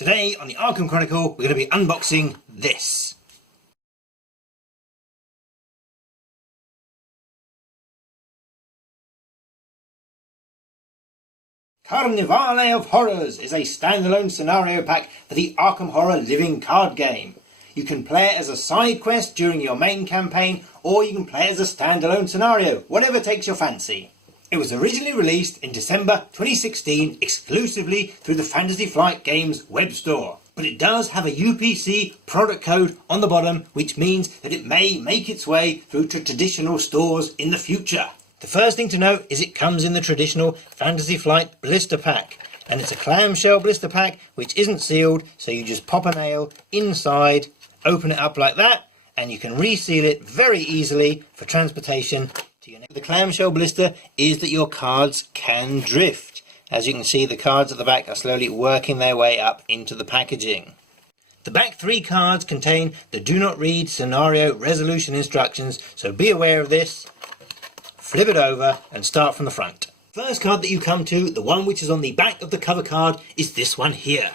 Today on the Arkham Chronicle we're going to be unboxing this. Carnevale of Horrors is a standalone scenario pack for the Arkham Horror living card game. You can play it as a side quest during your main campaign, or you can play it as a standalone scenario, whatever takes your fancy. It was originally released in December 2016 exclusively through the Fantasy Flight Games web store, but it does have a UPC product code on the bottom, which means that it may make its way through to traditional stores in the future. The first thing to note is it comes in the traditional Fantasy Flight blister pack, and it's a clamshell blister pack which isn't sealed, so you just pop a nail inside, open it up like that, and you can reseal it very easily for transportation to your next. The clamshell blister is that your cards can drift. As you can see, the cards at the back are slowly working their way up into the packaging. The back three cards contain the do not read scenario resolution instructions, so be aware of this. Flip it over and start from the front. First card that you come to, the one which is on the back of the cover card, is this one here.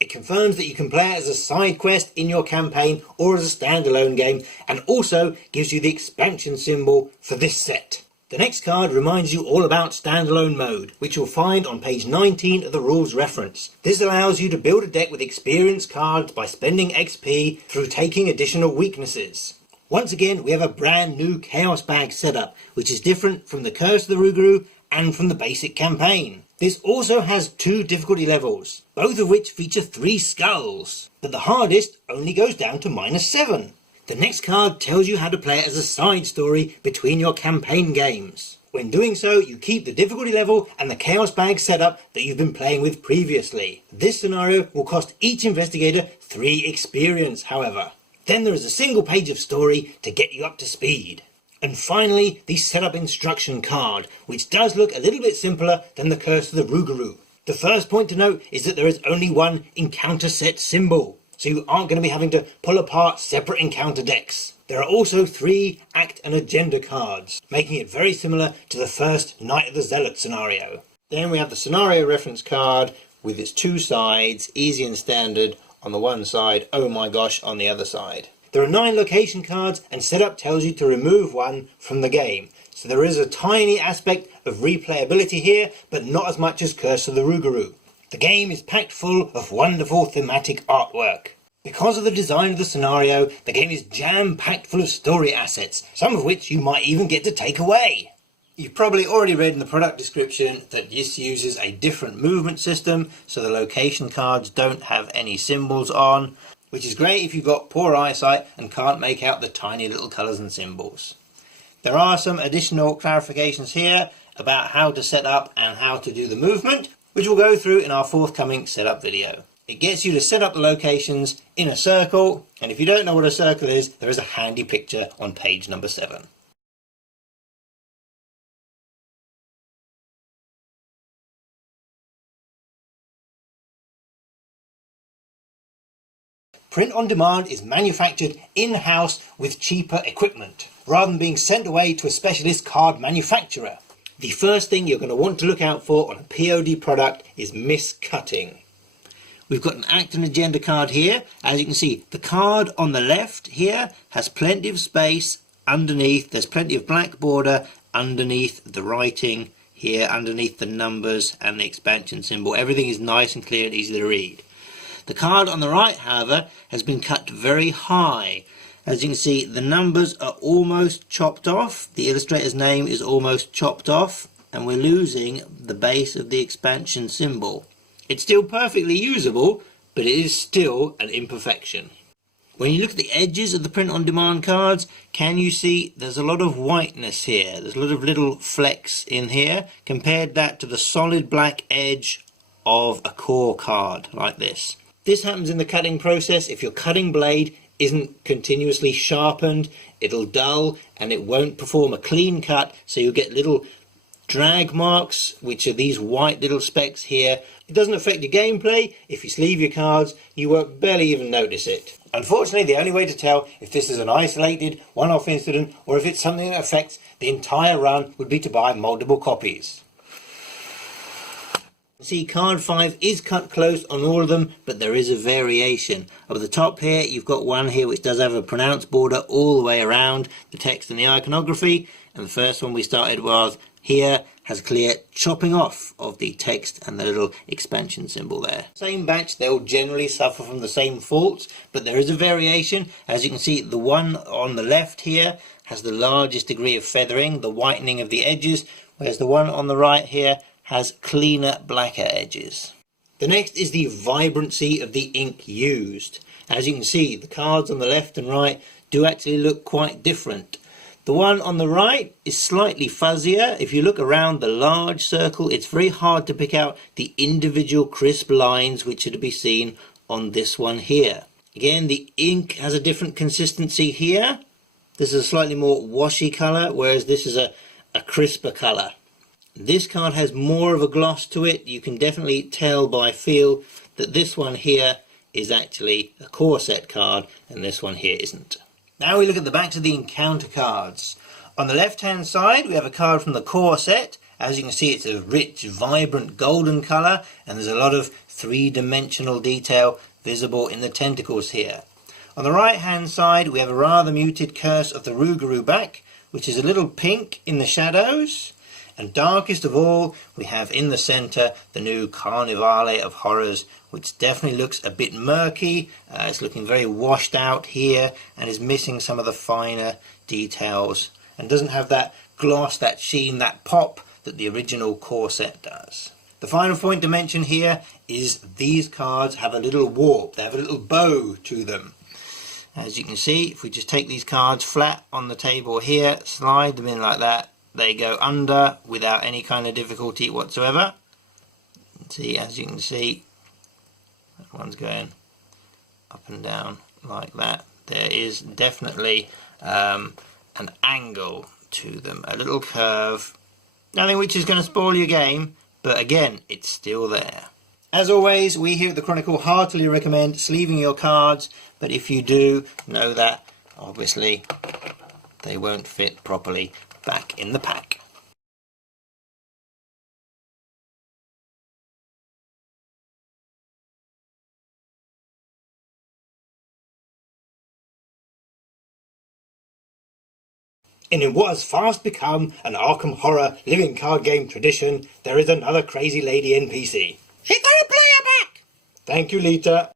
It confirms that you can play it as a side quest in your campaign or as a standalone game, and also gives you the expansion symbol for this set. The next card reminds you all about standalone mode, which you'll find on page 19 of the rules reference. This allows you to build a deck with experience cards by spending XP through taking additional weaknesses. Once again, we have a brand new Chaos Bag setup, which is different from the Curse of the Rougarou and from the basic campaign. This also has 2 difficulty levels, both of which feature 3 skulls, but the hardest only goes down to -7. The next card tells you how to play it as a side story between your campaign games. When doing so, you keep the difficulty level and the Chaos Bag setup that you've been playing with previously. This scenario will cost each investigator 3 experience, however. Then there is a single page of story to get you up to speed. And finally, the setup instruction card, which does look a little bit simpler than the Curse of the Rougarou. The first point to note is that there is only one encounter set symbol, so you aren't going to be having to pull apart separate encounter decks. There are also 3 act and agenda cards, making it very similar to the first Night of the Zealot scenario. Then we have the scenario reference card with its 2 sides, easy and standard on the one side, oh my gosh on the other side. There are 9 location cards, and setup tells you to remove one from the game. So there is a tiny aspect of replayability here, but not as much as Curse of the Rougarou. The game is packed full of wonderful thematic artwork. Because of the design of the scenario, the game is jam-packed full of story assets, some of which you might even get to take away. You've probably already read in the product description that this uses a different movement system, so the location cards don't have any symbols on, which is great if you've got poor eyesight and can't make out the tiny little colours and symbols. There are some additional clarifications here about how to set up and how to do the movement, which we'll go through in our forthcoming setup video. It gets you to set up the locations in a circle, and if you don't know what a circle is, there is a handy picture on page number 7. Print on demand is manufactured in-house with cheaper equipment, rather than being sent away to a specialist card manufacturer. The first thing you're going to want to look out for on a POD product is miscutting. We've got an act and agenda card here. As you can see, the card on the left here has plenty of space underneath. There's plenty of black border underneath the writing here, underneath the numbers and the expansion symbol. Everything is nice and clear and easy to read. The card on the right, however, has been cut very high. As you can see, the numbers are almost chopped off. The illustrator's name is almost chopped off, and we're losing the base of the expansion symbol. It's still perfectly usable, but it is still an imperfection. When you look at the edges of the print-on-demand cards, can you see there's a lot of whiteness here? There's a lot of little flecks in here. Compared that to the solid black edge of a core card like this. This happens in the cutting process. If your cutting blade isn't continuously sharpened, it'll dull and it won't perform a clean cut, so you'll get little drag marks, which are these white little specks here. It doesn't affect your gameplay. If you sleeve your cards, you won't barely even notice it. Unfortunately, the only way to tell if this is an isolated one-off incident or if it's something that affects the entire run would be to buy multiple copies. See, card 5 is cut close on all of them, but there is a variation. Up at the top here, you've got one here which does have a pronounced border all the way around the text and the iconography, and the first one we started with here has clear chopping off of the text and the little expansion symbol there. Same batch, they'll generally suffer from the same faults, but there is a variation. As you can see, the one on the left here has the largest degree of feathering, the whitening of the edges, whereas the one on the right here has cleaner, blacker edges. The next is the vibrancy of the ink used. As you can see, the cards on the left and right do actually look quite different. The one on the right is slightly fuzzier. If you look around the large circle, it's very hard to pick out the individual crisp lines which are to be seen on this one here. Again, the ink has a different consistency here. This is a slightly more washy colour, whereas this is a crisper colour. This card has more of a gloss to it. You can definitely tell by feel that this one here is actually a core set card and this one here isn't. Now we look at the backs of the encounter cards. On the left hand side we have a card from the core set. As you can see, it's a rich, vibrant golden colour and there's a lot of three-dimensional detail visible in the tentacles here. On the right hand side we have a rather muted Curse of the Rougarou back, which is a little pink in the shadows. And darkest of all, we have in the centre the new Carnevale of Horrors, which definitely looks a bit murky. It's looking very washed out here and is missing some of the finer details and doesn't have that gloss, that sheen, that pop that the original core set does. The final point to mention here is these cards have a little warp, they have a little bow to them. As you can see, if we just take these cards flat on the table here, slide them in like that, they go under without any kind of difficulty whatsoever. See, as you can see, that one's going up and down like that. There is definitely an angle to them, a little curve. Nothing which is going to spoil your game, but again, it's still there. As always, we here at the Chronicle heartily recommend sleeving your cards, but if you do, know that obviously they won't fit properly back in the pack. And in what has fast become an Arkham Horror living card game tradition, there is another crazy lady NPC. She's gonna play her back! Thank you, Lita.